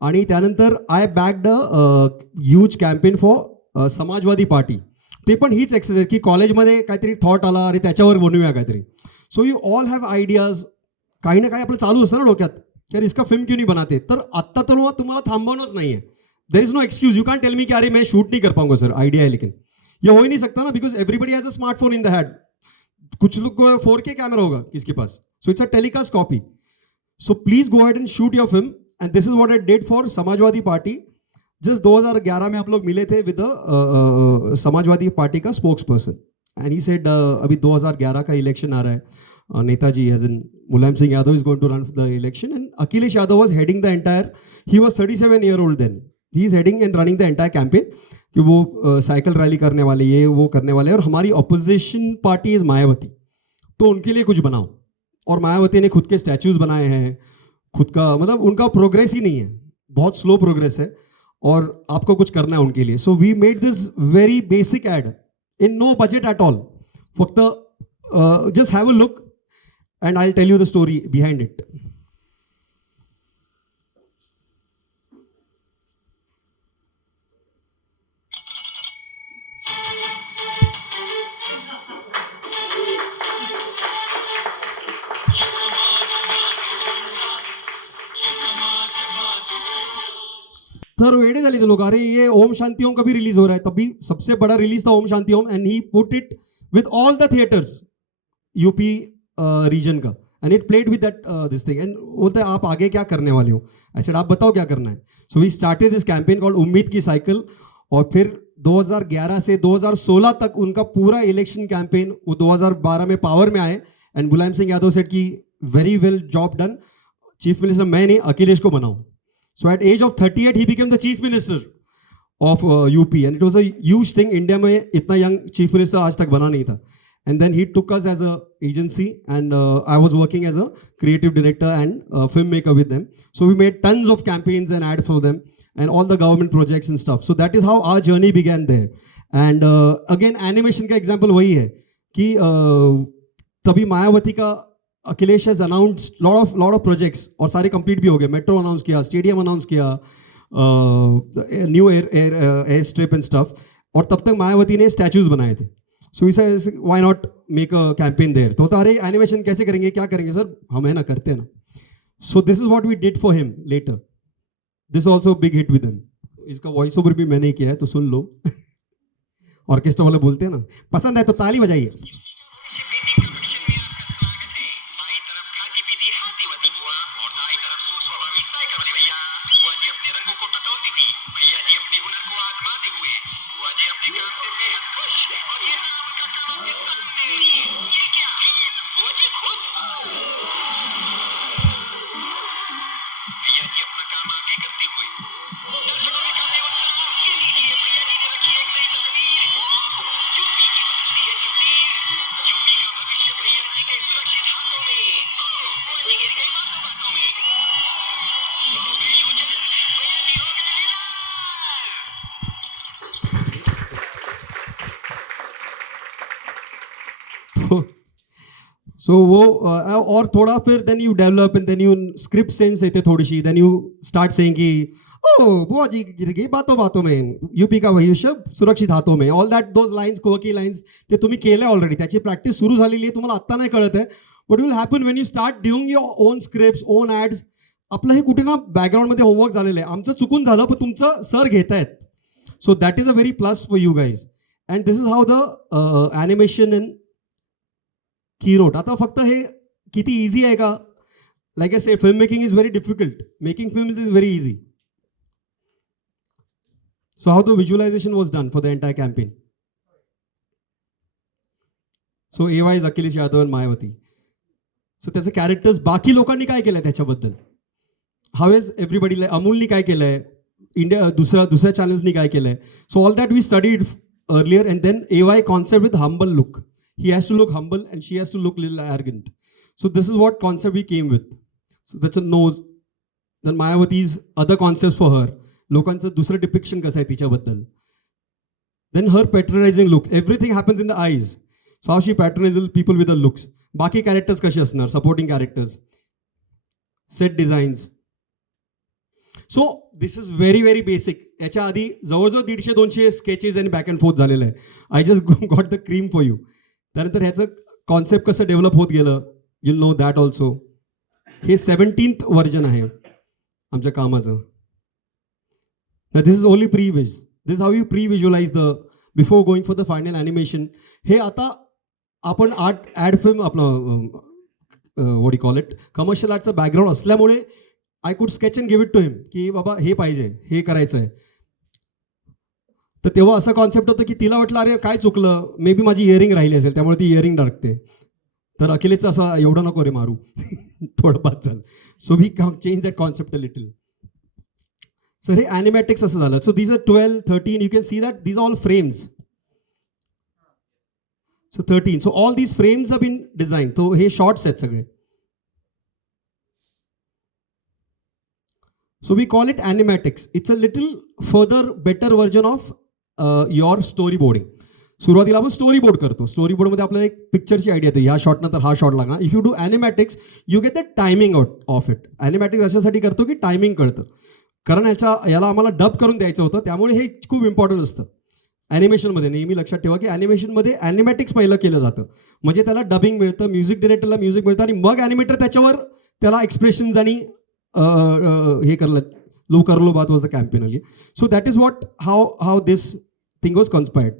आणि त्यानंतर I backed huge campaign for Samajwadi Party. ते पण हीच एक्सरसाइज की कॉलेजमध्ये काहीतरी थॉट आला अरे त्याच्यावर बनवूया काहीतरी. So you all have ideas. काही ना काही आपलं चालू असतं ना डोक्यात की अरे इसका फिल्म क्यों नहीं बनाते. तर आत्ता तर तुम्हाला थांबवणंच नाही आहे. There is no excuse. You can tell me की अरे मैं शूट नहीं कर पाऊंगा सर, आइडिया है लेकिन ये हो ही नहीं सकता ना, because everybody has a smartphone in the hand. कुछ लोग को 4K कैमरा होगा किसके पास. So it's a telecast copy. So please go ahead and shoot your film. And this is what I did for Samajwadi Party. Just 2011 में आप लोग मिले थे विद समाजवादी पार्टी का spokesperson. And he said अभी 2011 का इलेक्शन आ रहा है. Netaji as in Mulayam Singh Yadav is going to run for the election and Akhilesh Yadav was heading the entire. He was 37 year old then. He is heading and running the entire campaign कि वो cycle rally करने वाले, ये वो करने वाले. और हमारी ऑपोजिशन पार्टी इज मायावती. तो उनके लिए कुछ बनाओ. और मायावती ने खुद के स्टैचूज बनाए हैं, खुद का मतलब उनका प्रोग्रेस ही नहीं है, बहुत स्लो प्रोग्रेस है. और आपको कुछ करना है उनके लिए. So we made this very basic ad in no budget at all. फक्त just have a look and I tell you the story behind it. तर वेड़े झाले ते लोक. अरे ये ओम शांति ओम कभी रिलीज हो रहा है. तभी सबसे बड़ा रिलीज था Om Shanti Om. And he put it with all the theatres UP region का. And it played with that this thing. And बोलते हैं आप आगे क्या करने वाले हो. आई सेड आप बताओ क्या करना है. So we started this campaign called उम्मीद की साइकिल. और फिर 2011 से 2016 तक उनका पूरा इलेक्शन कैंपेन. वो 2012 में पावर में आए एंड मुलायम सिंह यादव सेड की very well job done. Chief minister मैं नहीं, अखिलेश को बनाओ. So at age of 38 he became the chief minister of UP and it was a huge thing. India में इतना young chief minister आज तक बना नहीं था. And then he took us as a agency and I was working as a creative director and filmmaker with them. So we made tons of campaigns and ads for them and all the government projects and stuff. So that is how our journey began there. And again animation का example वही है कि तभी मायावती का Akhilesh has announce lot of projects और सारे complete भी हो गए. मेट्रो अनाउंस किया, स्टेडियम अनाउंस किया, new air strip and stuff. और तब तक मायावती ने स्टैचूज बनाए थे. सो इसे why not make a campaign there. तो अरे एनिमेशन कैसे करेंगे, क्या करेंगे सर, हम है ना, करते हैं ना. So this is what we did for him later. This also big hit with him. इसका वॉइस ओवर भी मैंने ही किया है तो सुन लो. ऑर्केस्ट्रा वाले बोलते हैं ना, पसंद है तो ताली बजाइए. सो वो और थोड़ा फिर then you develop and then you script sense येते थोडीशी. देन यू स्टार्ट सेइंग की ओ बुआ जी ये बातों बातों में यूपी का भविष्य सुरक्षित हाथों में. ऑल दॅट दोज लाईन्स, कोकी लाईन्स ते तुम्ही केले ऑलरेडी. त्याची प्रॅक्टिस सुरू झालेली आहे, तुम्हाला आत्ता नाही कळत आहे. What will happen when you start doing your own script, own ads. आपलं हे कुठे ना बॅकग्राऊंडमध्ये होमवर्क झालेलं आहे. आमचं चुकून झालं पण तुमचं सर घेत आहेत. सो that is a very plus for you guys. And this is how the animation in keynote. आता फक्त हे किती इझी आहे का. Like I say film making is very difficult, making films is very easy. So how the visualisation was done for the entire campaign. So AY is Akhilesh Yadav आणि मायावती. सो त्याचे characters बाकी लोकांनी काय केलंय त्याच्याबद्दल. हाऊ इज एव्हरीबडी, अमूलनी काय केलंय, इंडिया दुसऱ्या चॅनल्सनी काय केलंय. So all that we studied earlier. And then AY concept with humble look. He has to look humble and she has to look little arrogant. So this is what concept we came with. So that's a nose. Then Mayawati's other concepts for her. लोकांचं दुसरं depiction कसं आहे तिच्याबद्दल. Then her patronizing looks. Everything happens in the eyes. So how she patronizes people with the looks. बाकी characters कसे असणार, supporting characters. Set designs. So this is very very basic. याच्या आधी जवळजवळ 150-200 स्केचेस आणि बॅक अँड फोर्थ झालेलं आहे. I just got the cream for you. त्यानंतर ह्याचं कॉन्सेप्ट कसं डेव्हलप होत गेलं, यू नो दॅट ऑल्सो. हे 17th व्हर्जन आहे आमच्या कामाचं. This is only pre vis. This is how you pre visualize the before going for the final animation. हे आता आपण ॲड फिल्म आपलं what you call it commercial आर्टचं background असल्यामुळे I could sketch and give it to him की बाबा हे पाहिजे, हे करायचं आहे. तर तेव्हा असं कॉन्सेप्ट होतं की तिला वाटलं अरे काय चुकलं, मे बी माझी इयरिंग राहिली असेल त्यामुळे ती इयरिंग टाकते. तर अखिलेशचं असं एवढं नको रे मारू, थोडं बाद झालं. So we change that concept a little. Sir हे ॲनिमॅटिक्स असं झालं. So these are 12, 13. You can see that these all frames. So 13. So all these frames have been design. तो हे शॉर्ट्स आहेत सगळे. So we call it animatics. It's a little further better version of your storyboarding. सुरुवातीला आपण story board करतो. Story बोर्डमध्ये आपल्याला एक पिक्चरची आयडिया येते, ह्या शॉट नंतर हा शॉट लागणार. If you do animatics you get the timing out of it. Animatics अशासाठी करतो की टायमिंग कळतं, कारण याला आम्हाला डब करून द्यायचं होतं, त्यामुळे हे खूप इम्पॉर्टंट असतं. ॲनिमेशनमध्ये नेहमी लक्षात ठेवा की ॲनिमेशनमध्ये ॲनिमॅटिक्स पहिलं केलं जातं, म्हणजे त्याला डबिंग मिळतं, म्युझिक डिरेक्टरला म्युझिक मिळतं, आणि मग ॲनिमेटर त्याच्यावर त्याला एक्सप्रेशन्स आणि हे करलं. लो करलो बात was a campaign. So that is what how this thing was कन्स्पायर्ड.